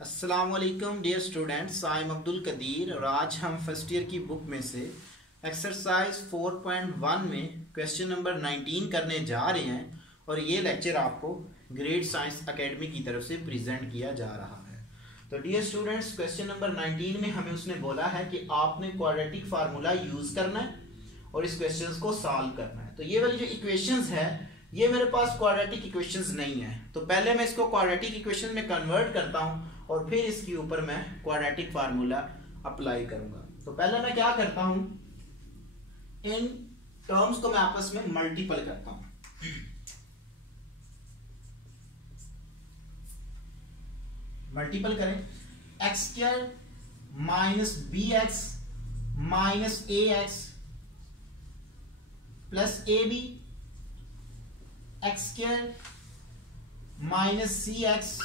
अस्सलामुअलैकुम dear students, I am Abdul Qadir और आज हम फर्स्ट ईयर की बुक में से एक्सरसाइज 4.1 में क्वेश्चन नंबर 19 करने जा रहे हैं और ये लेक्चर आपको ग्रेड साइंस एकेडमी की तरफ से प्रेजेंट किया जा रहा है। तो डियर स्टूडेंट्स, क्वेश्चन नंबर 19 में हमें उसने बोला है कि आपने क्वाड्रेटिक फार्मूला यूज करना है और इस क्वेश्चन को सॉल्व करना है। तो ये वाली जो इक्वेशंस है ये मेरे पास क्वाड्रेटिक इक्वेशंस नहीं है, तो पहले मैं इसको क्वाड्रेटिक इक्वेशन में कन्वर्ट करता हूँ और फिर इसके ऊपर मैं क्वाड्रेटिक फार्मूला अप्लाई करूंगा। तो पहले मैं क्या करता हूं, इन टर्म्स को मैं आपस में मल्टीपल करता हूं। मल्टीपल करें, x square minus b x minus a x plus a b, x square minus c x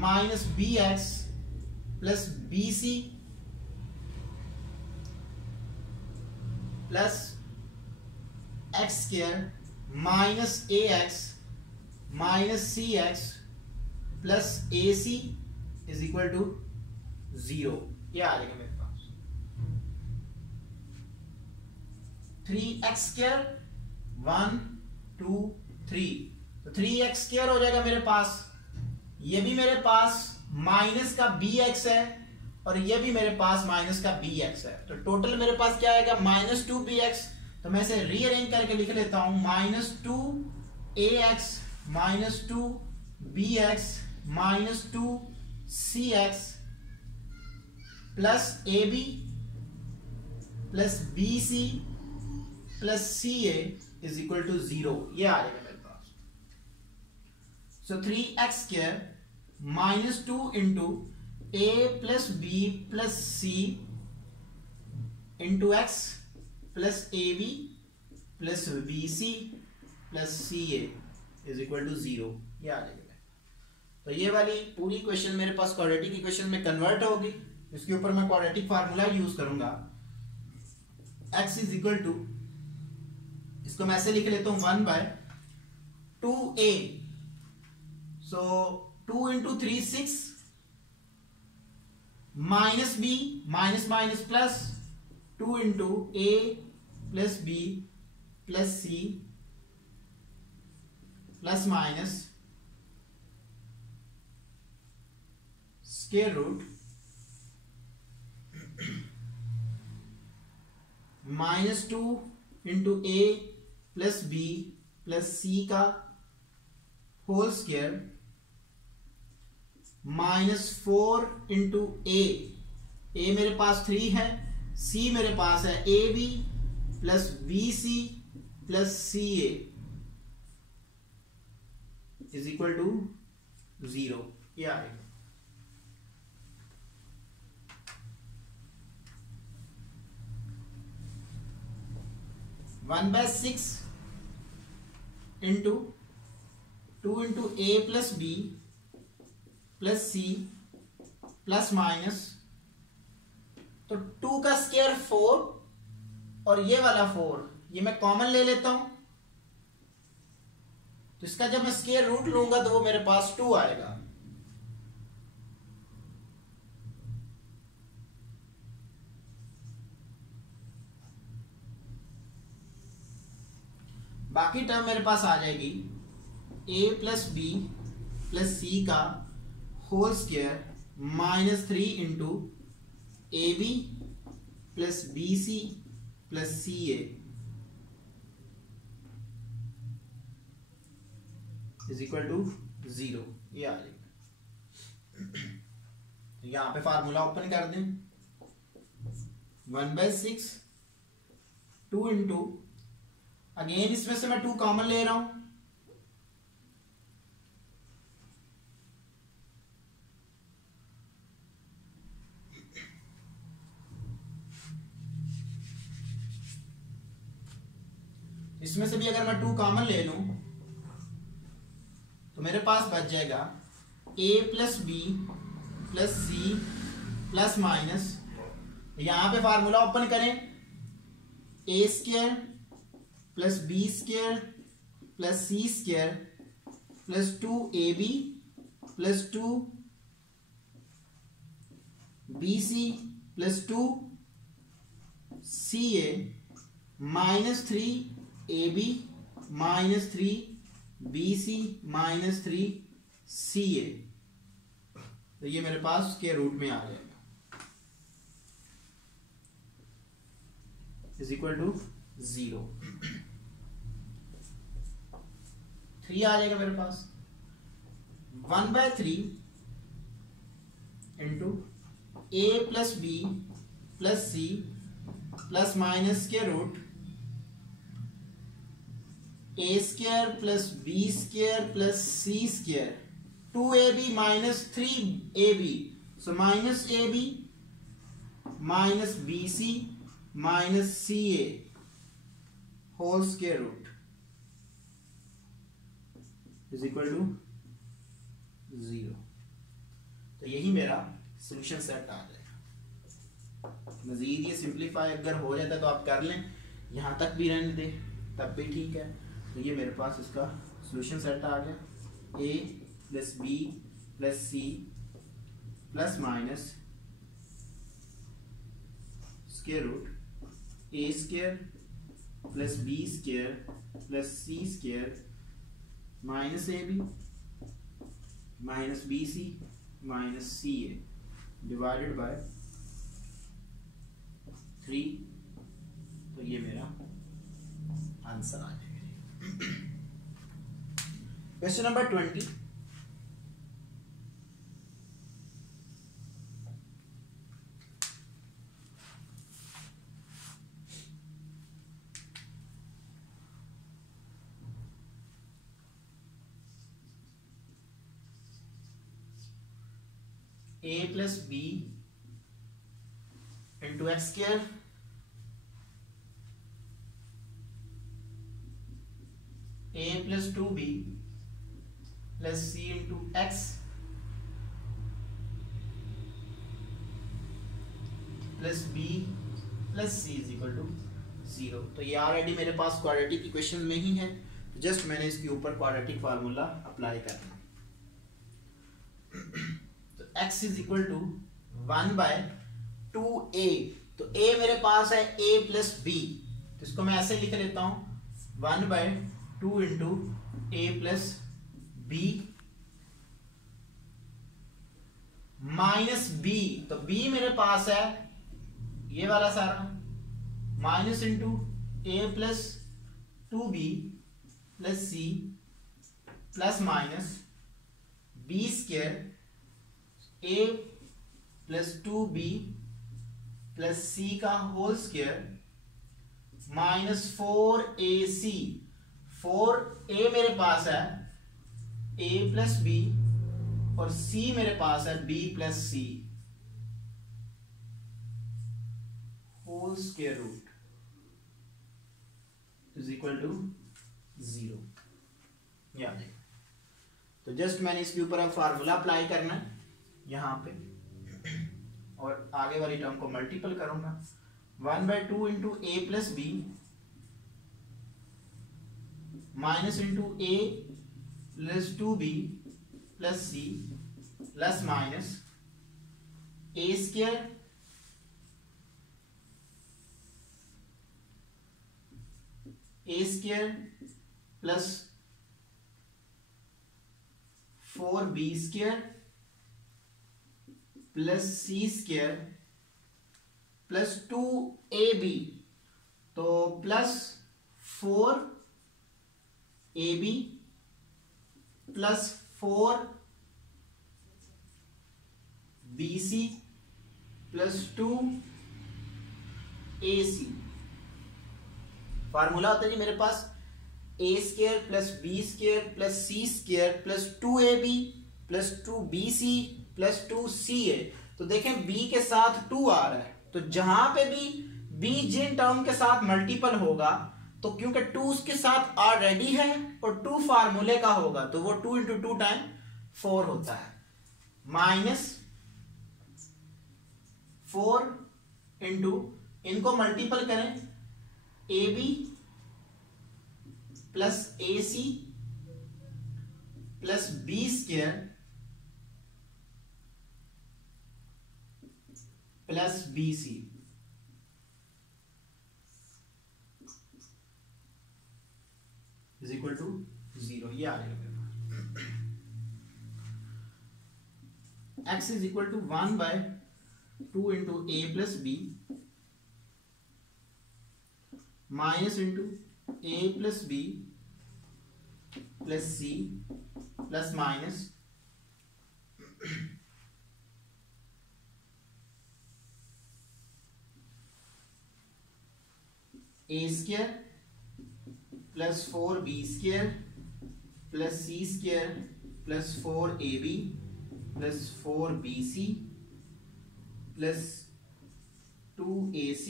minus b x plus b c plus x square minus a x minus c x plus a c is equal to 0। ये आ जाएगा मेरे पास 3x square 1 2 3, तो 3x square हो जाएगा मेरे पास। ये भी मेरे पास माइनस का bx है और ये भी मेरे पास माइनस का bx है, तो टोटल मेरे पास क्या आएगा -2bx। तो मैं इसे रीअरेंज करके लिख लेता हूं, -2ax -2bx -2cx plus ab plus bc plus ca is equal to 0। ये आ जाएगा मेरे पास। So 3x square -2 into a plus b plus c into x plus a b plus b c plus c a is equal to 0। ये आ जाएगा। तो ये वाली पूरी क्वेश्चन मेरे पास क्वाड्रेटिक इक्वेशन में कन्वर्ट होगी। इसके ऊपर मैं क्वाड्रेटिक फार्मूला यूज करूंगा। x इज इक्वल टू, इसको मैं ऐसे लिख लेता हूं 1/2a। So 2 into 3 6 minus b minus minus plus 2 into a plus b plus c plus minus square root -2 into a plus b plus c का whole square -4 into a मेरे पास 3 है, c मेरे पास है ए b plus b c plus c a is equal to 0। ये आएगा। One by 6 into 2 into a plus b plus c plus minus, तो 2 का स्क्वायर 4 और ये वाला 4 ये मैं कॉमन ले लेता हूं, तो इसका जब मैं स्क्वायर रूट लूंगा तो वो मेरे पास 2 आएगा। बाकी टर्म मेरे पास आ जाएगी a plus b plus c का whole square -3 into a b plus b c plus c a is equal to 0। ये आ जाएगा। यहां पे फार्मूला ओपन कर दें, 1/6 2 इंटू, अगेन इसमें से मैं 2 कॉमन ले रहा हूं, इसमें से भी अगर मैं 2 कॉमन ले लूं तो मेरे पास बच जाएगा a plus b plus c plus minus, यहां पे फार्मूला ओपन करें, a square plus b square plus c square plus 2ab plus 2 BC plus 2 CA minus 3 AB minus 3 BC minus 3 CA। तो ये मेरे पास स्क्वायर रूट में आ जाएगा is equal to 0। 3 आ जाएगा मेरे पास 1/3 into A plus B plus C plus minus square root A square plus B square plus C square 2AB minus 3AB, so minus AB minus BC minus CA whole square root is equal to 0। तो यही मेरा solution set आ जाएगा। मजीद ये simplify अगर हो जाता है तो आप कर लें, यहां तक भी रहने दें तब भी ठीक है। तो ये मेरे पास इसका सॉल्यूशन सेट आ गया A plus B plus C plus minus square root A square plus B square plus C square minus AB minus BC minus CA divided by 3। तो ये मेरा आंसर आ जाएगा। Question number 20। A plus B into x square A plus 2B plus C into x plus B plus C is equal to 0। तो ये already मेरे पास quadratic equation में ही है, जस्ट मैंने इसके ऊपर क्वाड्रेटिक फार्मूला अप्लाई करना। x is equal to 1/2a। तो a मेरे पास है a प्लस b, तो इसको मैं ऐसे लिख लेता हूं 1/2 into a plus b minus b। तो b मेरे पास है ये वाला सारा minus into a plus 2b plus c plus minus b square A plus 2B plus C का whole square minus 4AC। 4A मेरे पास है A प्लस B और C मेरे पास है B plus C whole square root is equal to 0। तो just मैंने इसके ऊपर अब फार्मूला अप्लाई करना है यहां पे और आगे वाली टर्म को मल्टीपल करूंगा 1/2 into A plus B minus into A plus 2B plus C plus minus A square plus 4B square plus C square plus 2AB, तो plus 4AB plus 4BC plus 2AC। Formula होता है जी मेरे पास A square plus B square plus C square plus 2AB plus 2BC plus 2CA। तो देखें B के साथ 2 आ रहा है, तो जहां पे भी B जिन टर्म के साथ मल्टीपल होगा तो क्योंकि 2 उसके साथ ऑलरेडी है और 2 फार्मूले का होगा तो वो 2 इंटू 2 टाइम 4 होता है माइनस 4 इंटू इनको मल्टीपल करें AB plus AC plus B square plus b c is equal to 0, ये आ जाएगा। x is equal to 1/2 into a plus b minus into a plus b plus c plus minus a square plus 4b square plus c square plus 4ab plus 4bc plus 2ac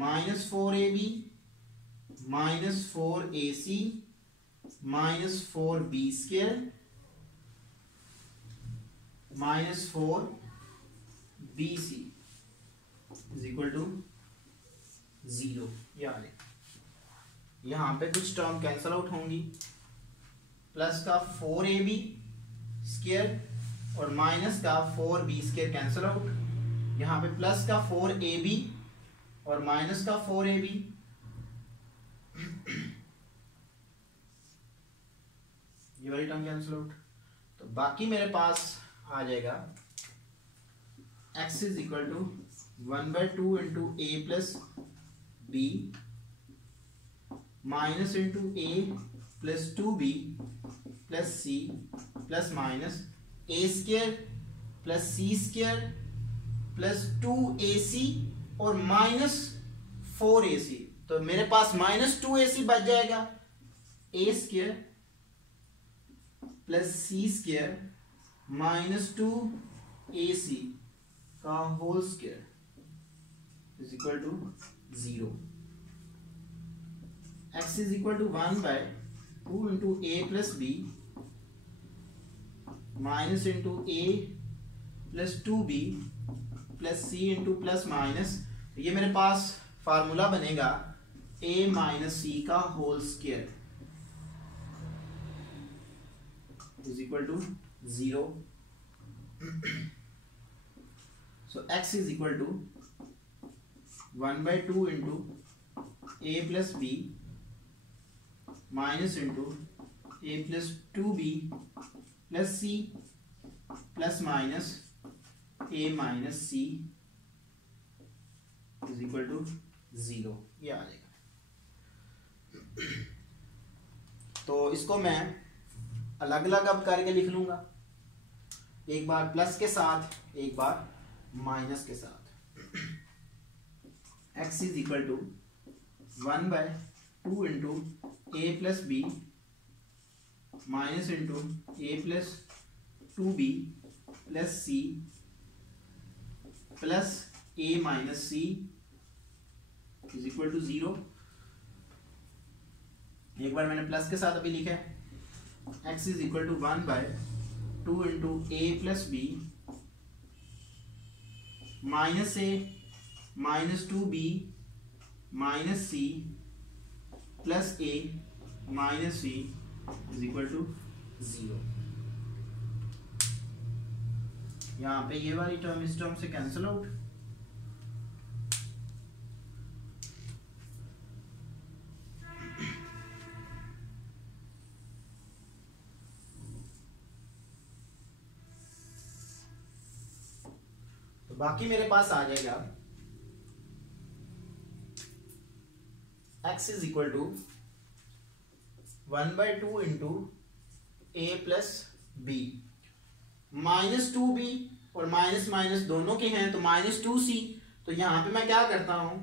minus 4ab minus 4ac minus 4b square minus 4bc is equal to 0। यहाँ पे कुछ term cancel out होंगी, plus का 4ab square और minus का 4b square cancel out. यहाँ पे plus का 4ab और माइनस का 4ab, ये वाली टर्म कैंसल आउट। तो बाकी मेरे पास आ जाएगा x is equal to 1/2 into a plus b minus into a plus 2b plus c plus minus a square plus c square plus 2ac और माइनस 4ac। तो मेरे पास माइनस 2ac बच जाएगा। A square plus c square minus 2ac का whole square is equal to 0। x is equal to 1/2 into a plus b minus into a plus 2b plus c into plus minus, ये मेरे पास formula बनेगा a minus c का whole square is equal to 0। So x is equal to 1/2 into a plus b minus into a plus 2b plus c plus minus a minus c is equal to 0, ये आ जाएगा। तो इसको मैं अलग अलग अब करके लिख लूंगा, एक बार प्लस के साथ एक बार माइनस के साथ। x is equal to 1/2 into a plus b minus into a plus 2b plus c plus a minus c is equal to 0। एक बार मैंने प्लस के साथ अभी लिखा है, x is equal to 1/2 into a plus b minus a minus 2b minus c plus a minus c is equal to 0। यहां पे ये वाली टर्म इस टर्म से कैंसिल आउट। तो बाकी मेरे पास आ जाएगा x is equal to 1/2 into a plus b minus 2b और माइनस माइनस दोनों के हैं तो माइनस 2c। तो यहां पे मैं क्या करता हूं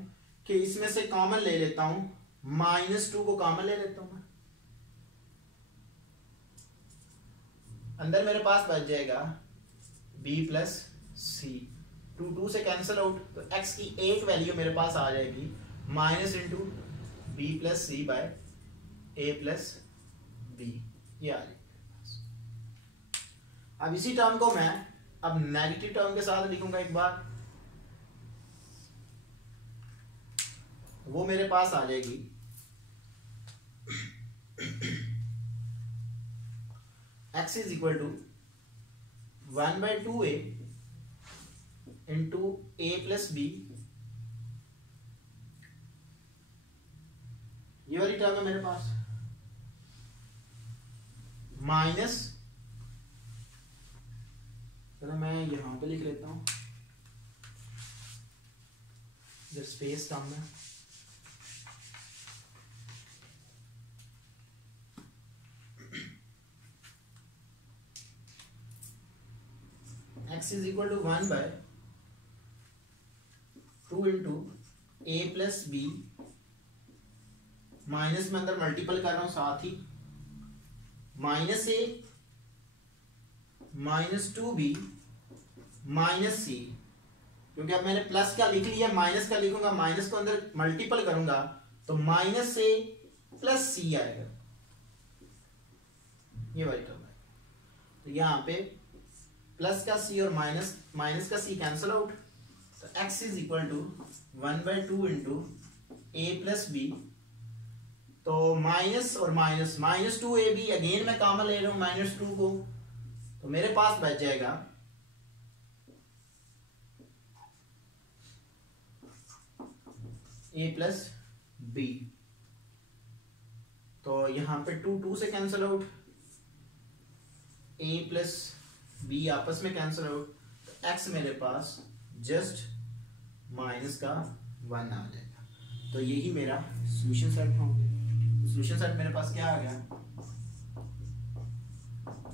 कि इसमें से कॉमन ले लेता हूं, -2 को कॉमन ले लेता हूं। अंदर मेरे पास बच जाएगा b प्लस सी, 2 से कैंसिल आउट। तो x की एक वैल्यू मेरे पास आ जाएगी minus into b plus c by a plus b, ये आ जाएगी। अब इसी टर्म को मैं अब नेगेटिव टर्म के साथ लिखूंगा एक बार, वो मेरे पास आ जाएगी x is equal to 1/2a into a plus b, ये वाली टर्म है मेरे पास, माइनस, चलो मैं यहां पे लिख लेता हूं जब स्पेस कम है, x is equal to 1 by 2 into a plus b, minus में अंदर मल्टीपल कर रहा हूं साथ ही, minus a minus 2b minus c, क्योंकि अब मैंने प्लस का लिख लिया, माइनस का लिखूंगा, माइनस को अंदर मल्टीपल करूंगा तो माइनस ए प्लस सी आएगा, ये वाली टर्म है। तो यहां पे प्लस का सी और माइनस का सी कैंसिल आउट, तो x is equal to 1/2 into a plus b, तो माइनस और माइनस, -2ab अगेन मैं कॉमन ले रहा हूं -2 को, तो मेरे पास बच जाएगा a प्लस बी, तो यहां पे 2 से cancel out, a plus b आपस में कैंसिल आउट, तो x मेरे पास जस्ट माइनस का 1 आ जाएगा। तो यही मेरा सॉल्यूशन सेट होंगे। सॉल्यूशन सेट मेरे पास क्या आ गया,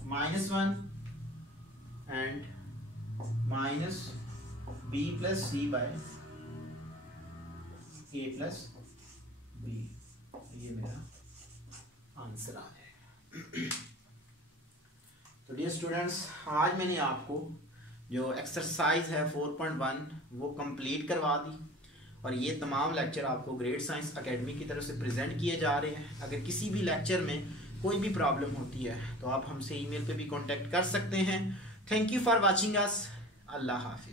-1 and minus b plus c by a plus b, ये मेरा आंसर आ जाएगा। तो डियर स्टूडेंट्स, आज मैंने आपको जो एक्सरसाइज है 4.1 वो कंप्लीट करवा दी, और ये तमाम लेक्चर आपको ग्रेड साइंस एकेडमी की तरफ से प्रेजेंट किए जा रहे हैं। अगर किसी भी लेक्चर में कोई भी प्रॉब्लम होती है तो आप हमसे ईमेल पे भी कांटेक्ट कर सकते हैं। Thank you for watching us. Allah Hafiz.